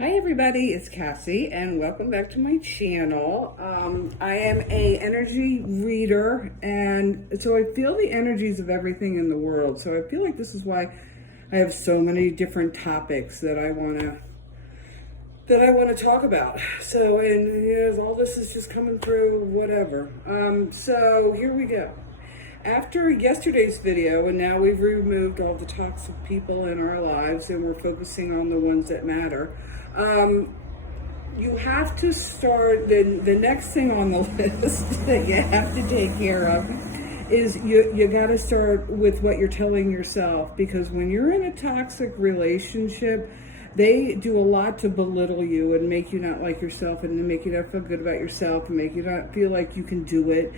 Hi everybody, it's Cassie and welcome back to my channel. I am a energy reader, and so I feel the energies of everything in the world. So I feel like this is why I have so many different topics that I want to talk about. So, and all this is just coming through whatever. So here we go. After yesterday's video, and now we've removed all the toxic people in our lives and we're focusing on the ones that matter. You have to start, the next thing on the list that you have to take care of is you got to start with what you're telling yourself, because when you're in a toxic relationship, they do a lot to belittle you and make you not like yourself, and to make you not feel good about yourself, and make you not feel like you can do it,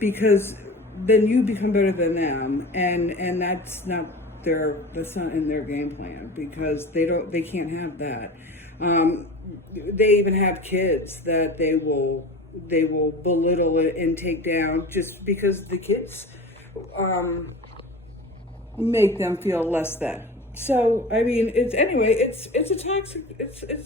because then you become better than them, and that's not in their game plan, because they can't have that. They even have kids that they will belittle and take down just because the kids make them feel less than. So I mean, it's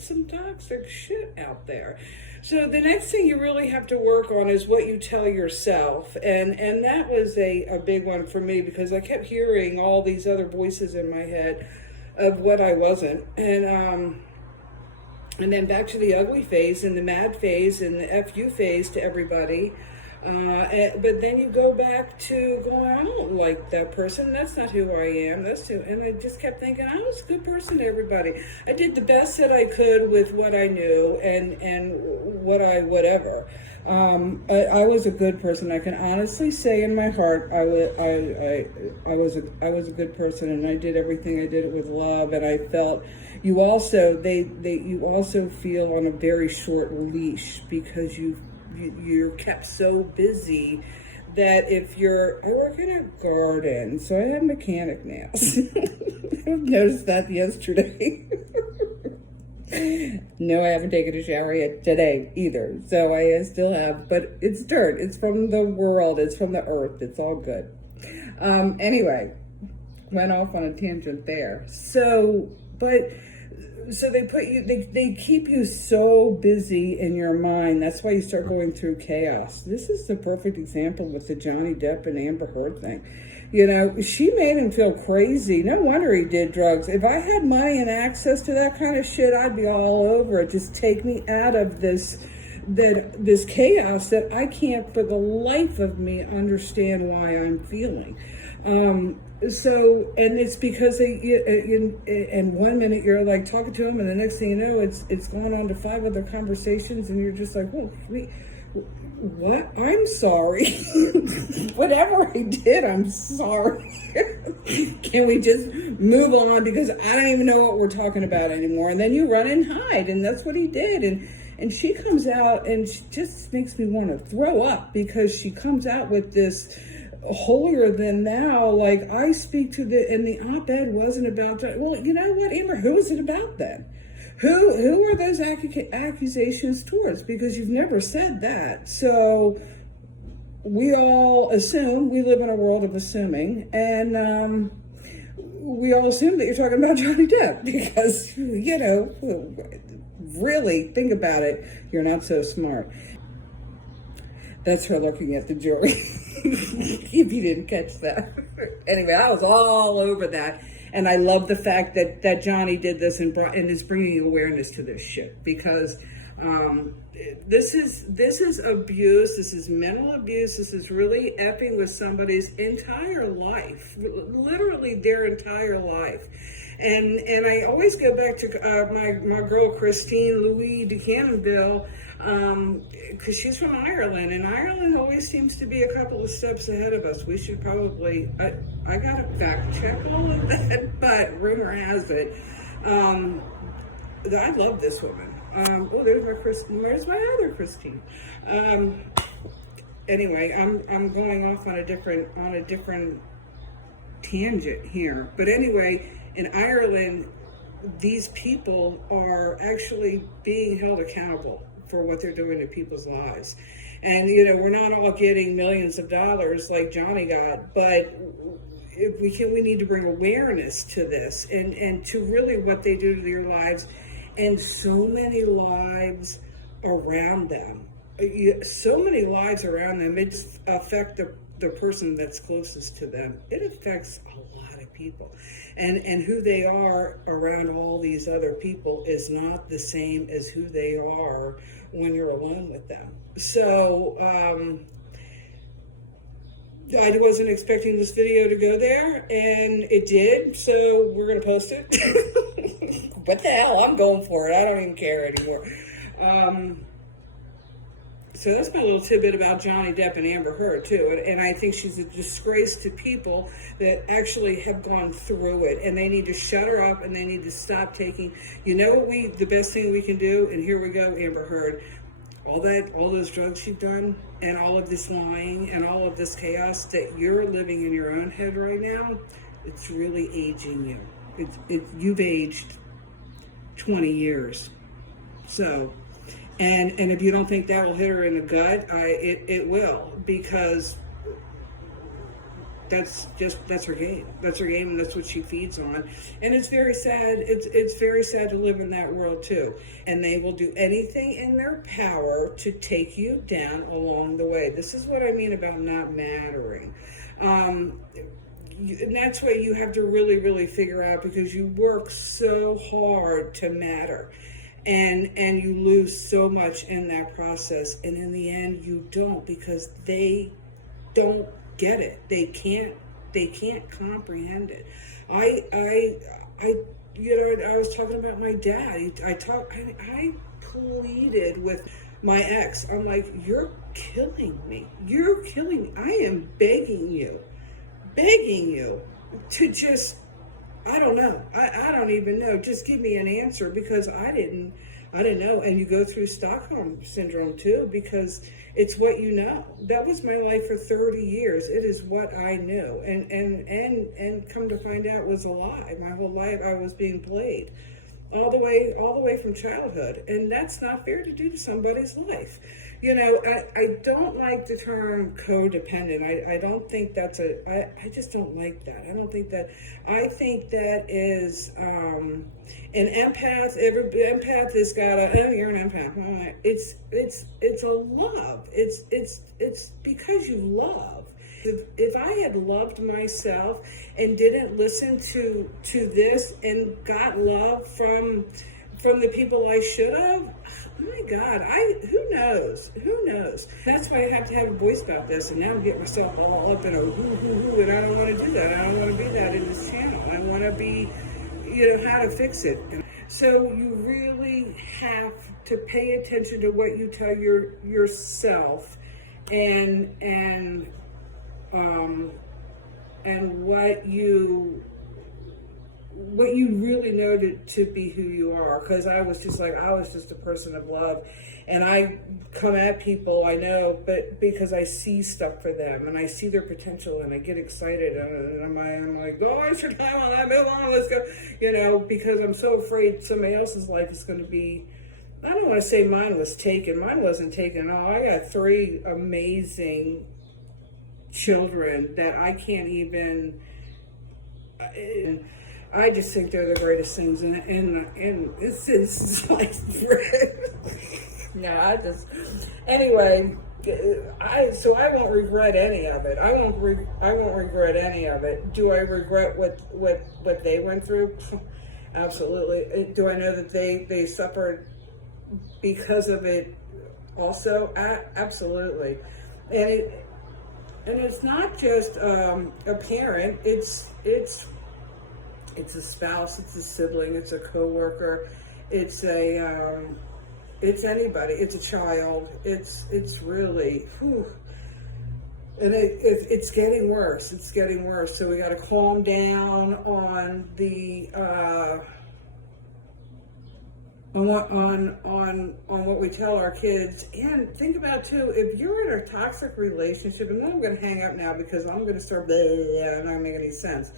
some toxic shit out there. So the next thing you really have to work on is what you tell yourself, and that was a big one for me, because I kept hearing all these other voices in my head of what I wasn't, and then back to the ugly phase and the mad phase and the FU phase to everybody. But then you go back to going, I don't like that person. That's not who I am. And I just kept thinking, I was a good person to everybody. I did the best that I could with what I knew and whatever. I was a good person. I can honestly say in my heart, I was a good person, and I did everything. I did it with love, and I felt. You also feel on a very short leash, because you're kept so busy that I work in a garden, so I have mechanic nails. I noticed that yesterday. No, I haven't taken a shower yet today either, so I still have, but it's dirt. It's from the world. It's from the earth. It's all good. Anyway, went off on a tangent there. So they keep you so busy in your mind. That's why you start going through chaos. This is the perfect example with the Johnny Depp and Amber Heard thing. You know, she made him feel crazy. No wonder he did drugs. If I had money and access to that kind of shit, I'd be all over it. Just take me out of this chaos that I can't for the life of me understand why I'm feeling. So, and it's because in 1 minute you're like talking to him, and the next thing you know, it's going on to 5 other conversations, and you're just like, whoa, what? I'm sorry. Whatever I did, I'm sorry. Can we just move on, because I don't even know what we're talking about anymore? And then you run and hide, and that's what he did. And she comes out, and she just makes me want to throw up, because she comes out with this holier than thou, like, I speak to and the op-ed wasn't about that. Well, you know what, Amber, who is it about then? Who are those accusations towards? Because you've never said that. So we all assume, we live in a world of assuming, and we all assume that you're talking about Johnny Depp, because, you know, really think about it, you're not so smart. That's her looking at the jury. If you didn't catch that. Anyway, I was all over that. And I love the fact that Johnny did this and is bringing awareness to this shit. Because this is abuse. This is mental abuse. This is really effing with somebody's entire life. Literally their entire life. And I always go back to my girl Christine Louis de Cannonville, because she's from Ireland, and Ireland always seems to be a couple of steps ahead of us. We should probably, I gotta fact check all of that, but rumor has it, I love this woman. There's my other Christine. Anyway, I'm going off on a different tangent here, but anyway, in Ireland, these people are actually being held accountable for what they're doing in people's lives. And, you know, we're not all getting millions of dollars like Johnny got, but we need to bring awareness to this and to really what they do to their lives and so many lives around them. So many lives around them. It affects the person that's closest to them. It affects a lot of people. And who they are around all these other people is not the same as who they are when you're alone with them. So, I wasn't expecting this video to go there, and it did, so we're going to post it. What the hell? I'm going for it. I don't even care anymore. So that's my little tidbit about Johnny Depp and Amber Heard, too. And I think she's a disgrace to people that actually have gone through it. And they need to shut her up, and they need to stop taking... You know what the best thing we can do? And here we go, Amber Heard. All those drugs you've done, and all of this lying, and all of this chaos that you're living in your own head right now, it's really aging you. You've aged 20 years. So... And if you don't think that will hit her in the gut, it will, because that's her game. That's her game, and that's what she feeds on. And it's very sad. It's very sad to live in that world too. And they will do anything in their power to take you down along the way. This is what I mean about not mattering. And that's what you have to really, really figure out, because you work so hard to matter. And you lose so much in that process, and in the end you don't, because they don't get it. They can't comprehend it. I was talking about my dad. I pleaded with my ex. I'm like, you're killing me. You're killing me. I am begging you to just, I don't know. I don't even know. Just give me an answer, because I didn't know. And you go through Stockholm syndrome too, because it's what you know. That was my life for 30 years. It is what I knew. And come to find out, it was a lie. My whole life I was being played. All the way from childhood. And that's not fair to do to somebody's life. You know, I don't like the term codependent. I don't think that's I just don't like that. I think that is an empath. Every empath has got you're an empath. It's a love. It's because you love. If I had loved myself and didn't listen to this and got love from the people I should have, oh my God, who knows? That's why I have to have a voice about this, and now get myself all up in a whoo, and I don't want to do that. I don't want to be that in this channel. I want to be, how to fix it. So you really have to pay attention to what you tell yourself, and what you really know to be who you are. Because I was just a person of love, and I come at people, I know, but because I see stuff for them, and I see their potential, and I get excited, and I'm like, oh, I should time on that, move on, let's go, because I'm so afraid somebody else's life is going to be, I don't want to say mine was taken. Mine wasn't taken. Oh, I got 3 amazing children that I can't even, I just think they're the greatest things, and it's like, no, anyway, I won't regret any of it. I won't regret any of it. Do I regret what they went through? Absolutely. Do I know that they suffered because of it also? Absolutely. And it's not just a parent. It's a spouse, it's a sibling, it's a coworker, it's anybody, it's a child. It's really, whew. And it's getting worse. It's getting worse. So we got to calm down on the on what we tell our kids. And think about too, if you're in a toxic relationship, and then I'm going to hang up now because I'm going to start blah, blah, blah, not make any sense.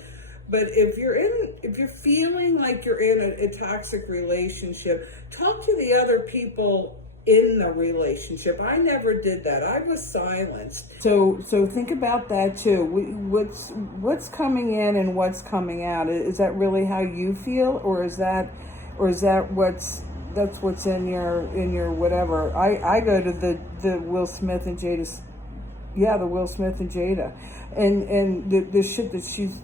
But if you're feeling like you're in a toxic relationship, talk to the other people in the relationship. I never did that. I was silenced. So think about that too. What's coming in and what's coming out? Is that really how you feel, or is that what's that's what's in your whatever. I go to the Will Smith and Jada, yeah, the Will Smith and Jada, and the shit that she's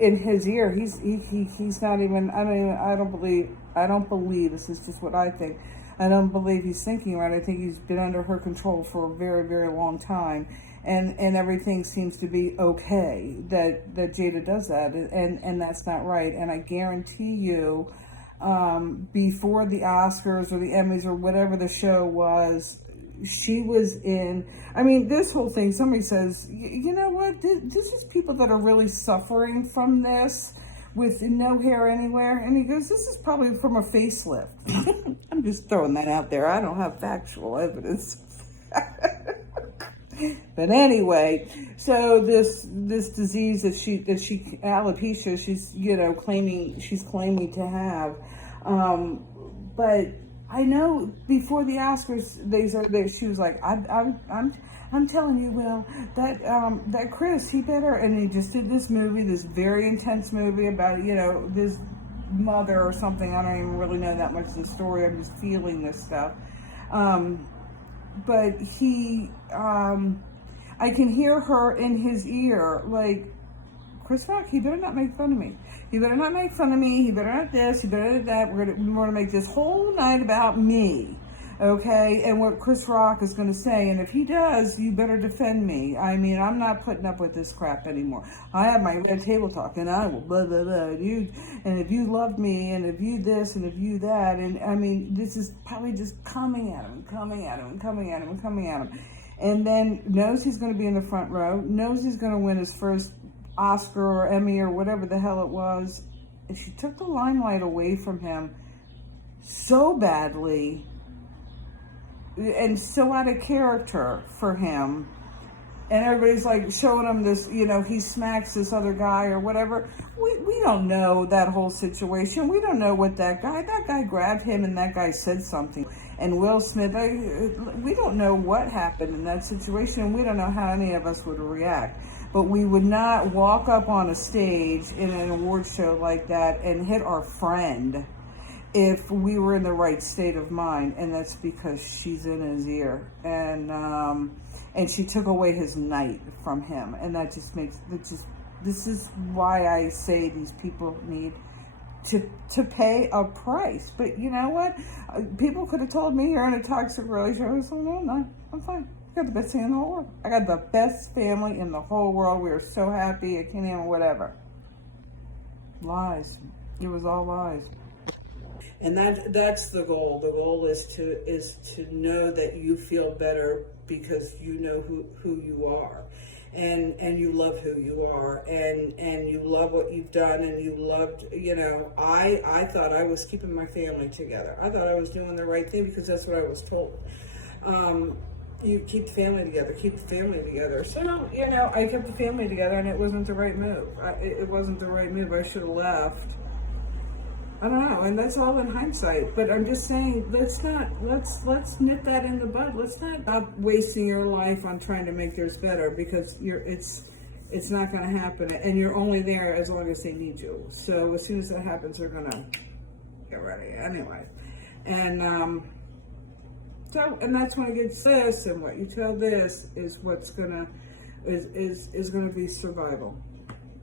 in his ear. He's not even. I don't believe. This is just what I think. I don't believe he's thinking right. I think he's been under her control for a very, very long time, and everything seems to be okay that Jada does that, and that's not right. And I guarantee you, before the Oscars or the Emmys or whatever the show was, she was in. I mean, this whole thing. Somebody says, you know what? This is people that are really suffering from this, with no hair anywhere. And he goes, this is probably from a facelift. I'm just throwing that out there. I don't have factual evidence. But anyway, so this disease that she alopecia, she's claiming to have. But I know before the Oscars, she was like, I'm telling you, Will, that Chris, he better, and he just did this movie, this very intense movie about, this mother or something. I don't even really know that much of the story. I'm just feeling this stuff. But I can hear her in his ear, like, Chris Rock, he better not make fun of me. He better not make fun of me. He better not this. He better not that. We're going to make this whole night about me. Okay, and what Chris Rock is going to say, and if he does, you better defend me. I mean, I'm not putting up with this crap anymore. I have my red table talk, and I will blah, blah, blah. And if you love me, and if you this, and if you that, and I mean, this is probably just coming at him, and then knows he's going to be in the front row, knows he's going to win his first Oscar or Emmy or whatever the hell it was, and she took the limelight away from him so badly, and so out of character for him, and everybody's like showing him this, he smacks this other guy or whatever. We don't know that whole situation. We don't know what that guy grabbed him and that guy said something. And Will Smith, we don't know what happened in that situation. We don't know how any of us would react. But we would not walk up on a stage in an award show like that and hit our friend if we were in the right state of mind, and that's because she's in his ear, and she took away his night from him, and that just makes this is why I say these people need to pay a price. But you know what? People could have told me you're in a toxic relationship. I said, no, I'm not. I'm fine. I got the best family in the whole world. I got the best family in the whole world. We are so happy. I can't even whatever. Lies. It was all lies. And that's the goal. The goal is to know that you feel better because you know who you are, and you love who you are, and you love what you've done, and you loved. I thought I was keeping my family together. I thought I was doing the right thing because that's what I was told. You keep the family together. Keep the family together. So I kept the family together, and it wasn't the right move. It wasn't the right move. I should have left. I don't know, and that's all in hindsight. But I'm just saying, let's nip that in the bud. Let's not stop wasting your life on trying to make theirs better, because it's not going to happen, and you're only there as long as they need you. So as soon as that happens, they're going to get ready anyway. And and that's when it gets this, and what you tell this is what's gonna is gonna be survival.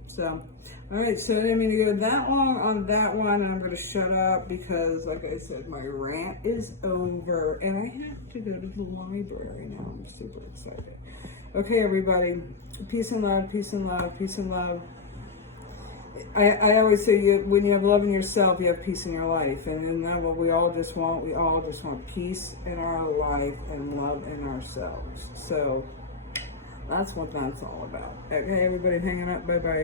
So. All right, so I didn't mean to go that long on that one, and I'm going to shut up because, like I said, my rant is over, and I have to go to the library now. I'm super excited. Okay, everybody, peace and love, peace and love, peace and love. I always say when you have love in yourself, you have peace in your life, and that's what we all just want. We all just want peace in our life and love in ourselves. So that's what that's all about. Okay, everybody hanging up. Bye-bye.